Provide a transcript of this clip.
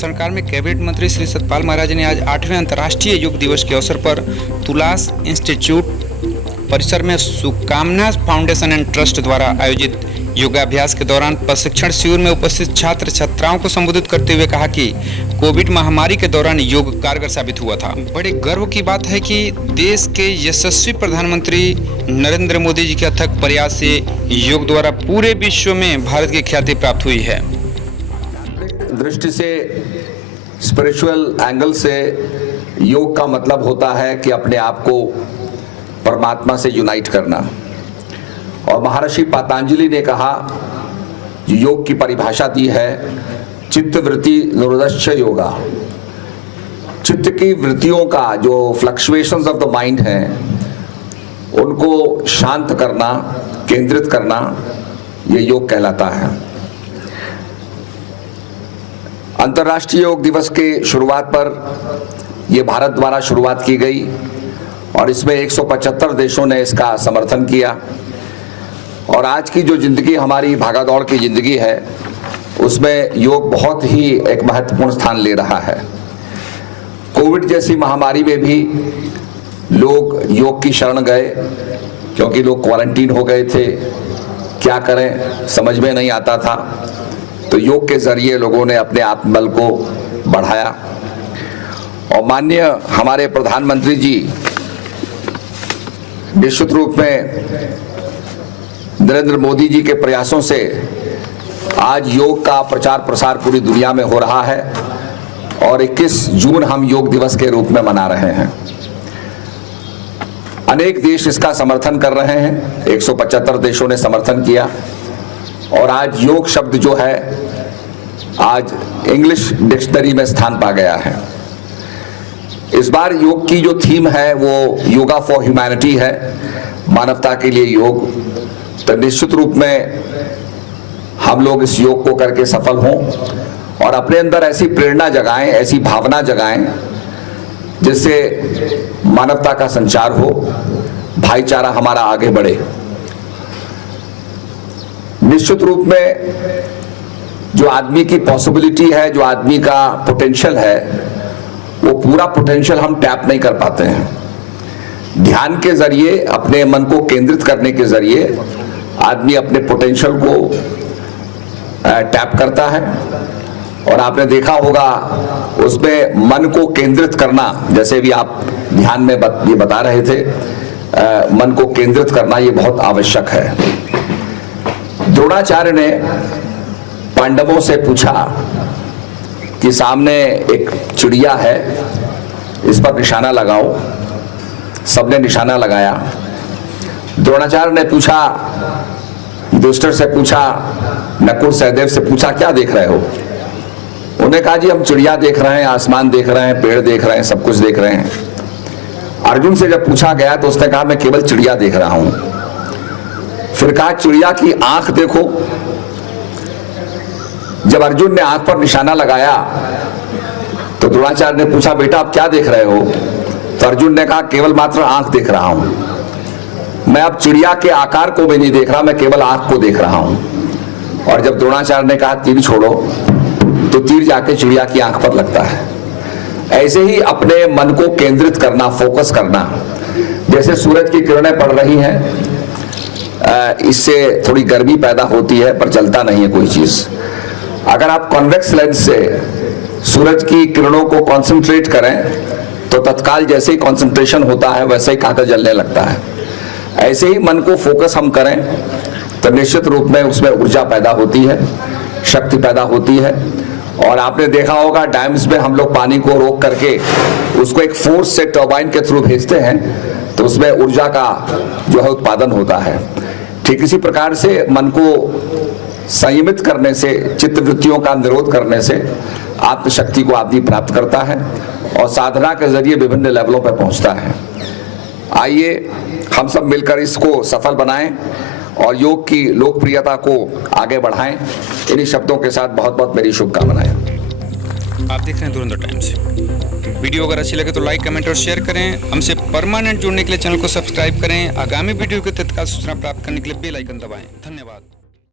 सरकार में कैबिनेट मंत्री श्री सतपाल महाराज ने आज 8वें अंतर्राष्ट्रीय योग दिवस के अवसर पर तुलास इंस्टीट्यूट परिसर में शुभकामना फाउंडेशन एंड ट्रस्ट द्वारा आयोजित योगाभ्यास के दौरान प्रशिक्षण शिविर में उपस्थित छात्र छात्राओं को संबोधित करते हुए कहा कि कोविड महामारी के दौरान योग कारगर साबित हुआ था। बड़े गर्व की बात है कि देश के यशस्वी प्रधानमंत्री नरेंद्र मोदी जी के अथक प्रयास से योग द्वारा पूरे विश्व में भारत की ख्याति प्राप्त हुई है। दृष्टि से, स्पिरिचुअल एंगल से योग का मतलब होता है कि अपने आप को परमात्मा से यूनाइट करना। और महर्षि पतंजलि ने कहा, योग की परिभाषा दी है, चित्त वृत्ति निरोधश्च योगा। चित्त की वृत्तियों का जो फ्लक्चुएशंस ऑफ द माइंड हैं उनको शांत करना, केंद्रित करना, ये योग कहलाता है। अंतर्राष्ट्रीय योग दिवस के शुरुआत पर यह भारत द्वारा शुरुआत की गई और इसमें 175 देशों ने इसका समर्थन किया। और आज की जो जिंदगी हमारी भागादौड़ की जिंदगी है उसमें योग बहुत ही एक महत्वपूर्ण स्थान ले रहा है। कोविड जैसी महामारी में भी लोग योग की शरण गए क्योंकि लोग क्वारंटीन हो गए थे, क्या करें समझ में नहीं आता था। तो योग के जरिए लोगों ने अपने आत्मबल को बढ़ाया। और माननीय हमारे प्रधानमंत्री जी निश्चित रूप में नरेंद्र मोदी जी के प्रयासों से आज योग का प्रचार प्रसार पूरी दुनिया में हो रहा है और 21 जून हम योग दिवस के रूप में मना रहे हैं। अनेक देश इसका समर्थन कर रहे हैं, 175 देशों ने समर्थन किया। और आज योग शब्द जो है आज इंग्लिश डिक्शनरी में स्थान पा गया है। इस बार योग की जो थीम है वो योगा फॉर ह्यूमैनिटी है, मानवता के लिए योग। तो निश्चित रूप में हम लोग इस योग को करके सफल हों और अपने अंदर ऐसी प्रेरणा जगाएं, ऐसी भावना जगाएं जिससे मानवता का संचार हो, भाईचारा हमारा आगे बढ़े। निश्चित रूप में जो आदमी की पॉसिबिलिटी है, जो आदमी का पोटेंशियल है, वो पूरा पोटेंशियल हम टैप नहीं कर पाते हैं। ध्यान के जरिए, अपने मन को केंद्रित करने के जरिए आदमी अपने पोटेंशियल को टैप करता है। और आपने देखा होगा उसमें मन को केंद्रित करना, जैसे भी आप ध्यान में ये बता रहे थे, मन को केंद्रित करना ये बहुत आवश्यक है। द्रोणाचार्य ने पांडवों से पूछा कि सामने एक चिड़िया है, इस पर निशाना लगाओ। सबने निशाना लगाया। द्रोणाचार्य ने पूछा, युधिष्ठिर से पूछा, नकुल सहदेव से पूछा, क्या देख रहे हो? उन्होंने कहा, जी हम चिड़िया देख रहे हैं, आसमान देख रहे हैं, पेड़ देख रहे हैं, सब कुछ देख रहे हैं। अर्जुन से जब पूछा गया तो उसने कहा, मैं केवल चिड़िया देख रहा हूं। फिर कहा, चिड़िया की आंख देखो। जब अर्जुन ने आंख पर निशाना लगाया तो द्रोणाचार्य ने पूछा, बेटा आप क्या देख रहे हो? तो अर्जुन ने कहा, केवल मात्र आंख देख रहा हूं। मैं अब चिड़िया के आकार को भी नहीं देख रहा, मैं केवल आंख को देख रहा हूं। और जब द्रोणाचार्य ने कहा तीर छोड़ो, तो तीर जाके चिड़िया की आंख पर लगता है। ऐसे ही अपने मन को केंद्रित करना, फोकस करना। जैसे सूरज की किरणें पड़ रही हैं, इससे थोड़ी गर्मी पैदा होती है पर जलता नहीं है कोई चीज। अगर आप कॉन्वेक्स लेंस से सूरज की किरणों को कॉन्सेंट्रेट करें तो तत्काल जैसे ही कॉन्सेंट्रेशन होता है वैसे ही कागज जलने लगता है। ऐसे ही मन को फोकस हम करें तो निश्चित रूप में उसमें ऊर्जा पैदा होती है, शक्ति पैदा होती है। और आपने देखा होगा डैम्स में हम लोग पानी को रोक करके उसको एक फोर्स से टर्बाइन के थ्रू भेजते हैं तो उसमें ऊर्जा का जो है उत्पादन होता है। ठीक इसी प्रकार से मन को संयमित करने से, चित्त वृत्तियों का निरोध करने से आत्मशक्ति को आदमी प्राप्त करता है और साधना के जरिए विभिन्न लेवलों पर पहुंचता है। आइए हम सब मिलकर इसको सफल बनाएं और योग की लोकप्रियता को आगे बढ़ाएं। इन्हीं शब्दों के साथ बहुत बहुत मेरी शुभकामनाएं। आप देख रहे हैं धुरंधर टाइम्स। वीडियो अगर अच्छी लगे तो लाइक, कमेंट और शेयर करें। हमसे परमानेंट जुड़ने के लिए चैनल को सब्सक्राइब करें। आगामी वीडियो की तत्काल सूचना प्राप्त करने के लिए बेल आइकन दबाएं। धन्यवाद।